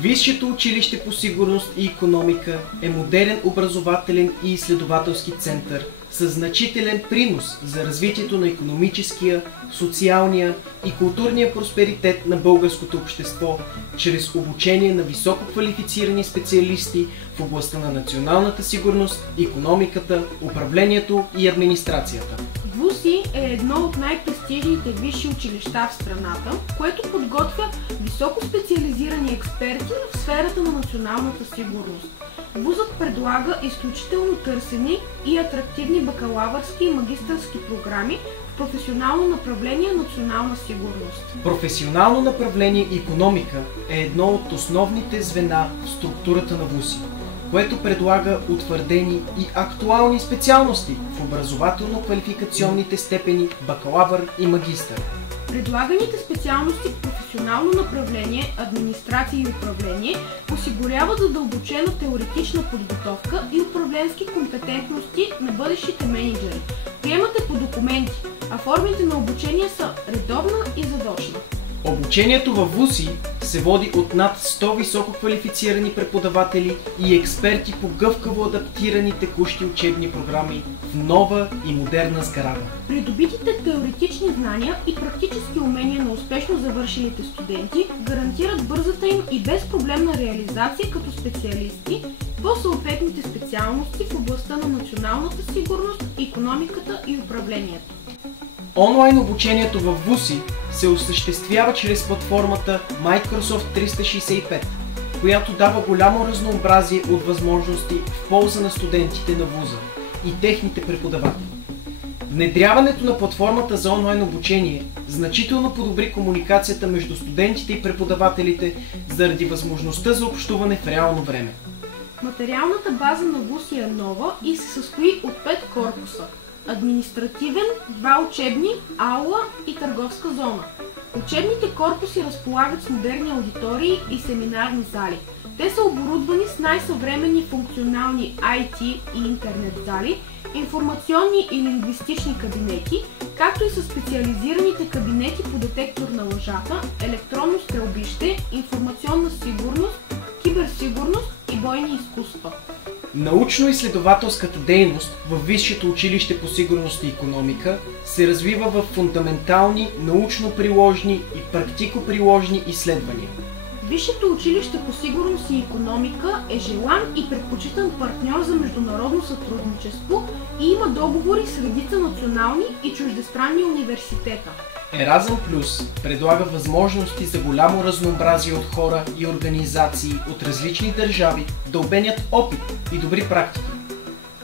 Висшето училище по сигурност и икономика е модерен образователен и изследователски център с значителен принос за развитието на икономическия, социалния и културния просперитет на българското общество чрез обучение на висококвалифицирани специалисти в областта на националната сигурност, икономиката, управлението и администрацията. ВУСИ е едно от най-престижните висши училища в страната, което подготвя високо специализирани експерти в сферата на националната сигурност. ВУЗът предлага изключително търсени и атрактивни бакалавърски и магистърски програми в професионално направление национална сигурност. Професионално направление икономика е едно от основните звена в структурата на ВУСИ, което предлага утвърдени и актуални специалности в образователно-квалификационните степени бакалавър и магистър. Предлаганите специалности в професионално направление администрация и управление осигуряват задълбочена теоретична подготовка и управленски компетентности на бъдещите мениджъри. Приемът е по документи, а формите на обучение са редовна и задочна. Обучението във ВУСИ се води от над 100 висококвалифицирани преподаватели и експерти по гъвкаво адаптирани текущи учебни програми в нова и модерна сграда. Придобитите теоретични знания и практически умения на успешно завършилите студенти гарантират бързата им и безпроблемна реализация като специалисти по съответните специалности в областта на националната сигурност, икономиката и управлението. Онлайн обучението в ВУСИ се осъществява чрез платформата Microsoft 365, която дава голямо разнообразие от възможности в полза на студентите на ВУЗа и техните преподаватели. Внедряването на платформата за онлайн обучение значително подобри комуникацията между студентите и преподавателите заради възможността за общуване в реално време. Материалната база на ВУСИ е нова и се състои от 5 корпуса. Административен, 2 учебни, аула и търговска зона. Учебните корпуси разполагат с модерни аудитории и семинарни зали. Те са оборудвани с най-съвременни функционални IT и интернет зали, информационни и лингвистични кабинети, както и с специализираните кабинети по детектор на лъжата, електронно стрелбище, информационна сигурност, киберсигурност и бойни изкуства. Научно-изследователската дейност в Висшето училище по сигурност и икономика се развива в фундаментални, научно-приложни и практико-приложни изследвания. Висшето училище по сигурност и икономика е желан и предпочитан партньор за международно сътрудничество и има договори с редица национални и чуждестранни университета. Еразъм Плюс предлага възможности за голямо разнообразие от хора и организации от различни държави да обменят опит и добри практики.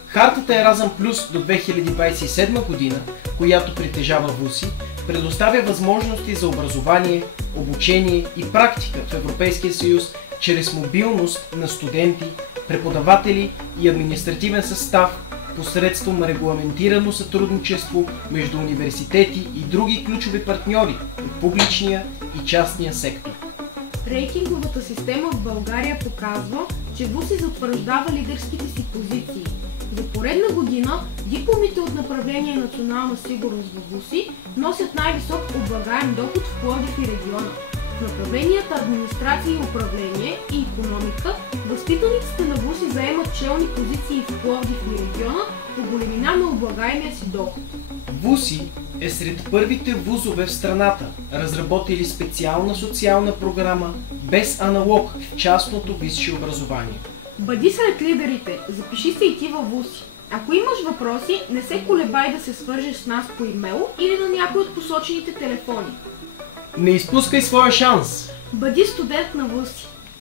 Хартата Еразъм Плюс до 2027 година, която притежава ВУСИ, предоставя възможности за образование, обучение и практика в Европейския съюз чрез мобилност на студенти, преподаватели и административен състав посредством регламентирано сътрудничество между университети и други ключови партньори от публичния и частния сектор. Рейтинговата система в България показва, че ВУСИ затвърждава лидерските си позиции. За поредна година дипломите от направление национална сигурност в ВУСИ носят най-висок облагаем доход в Пловдив и региона. В направленията администрация и управление и икономика възпитаниците на ВУСИ заемат челни позиции в Пловдив и региона по големина на облагаемия си доход. ВУСИ е сред първите вузове в страната, разработили специална социална програма без аналог в частното висше образование. Бъди сред лидерите, запиши се и ти във ВУСИ. Ако имаш въпроси, не се колебай да се свържеш с нас по имейл или на някой от посочените телефони. Не изпускай своя шанс! Бъди студент на ВУСИ.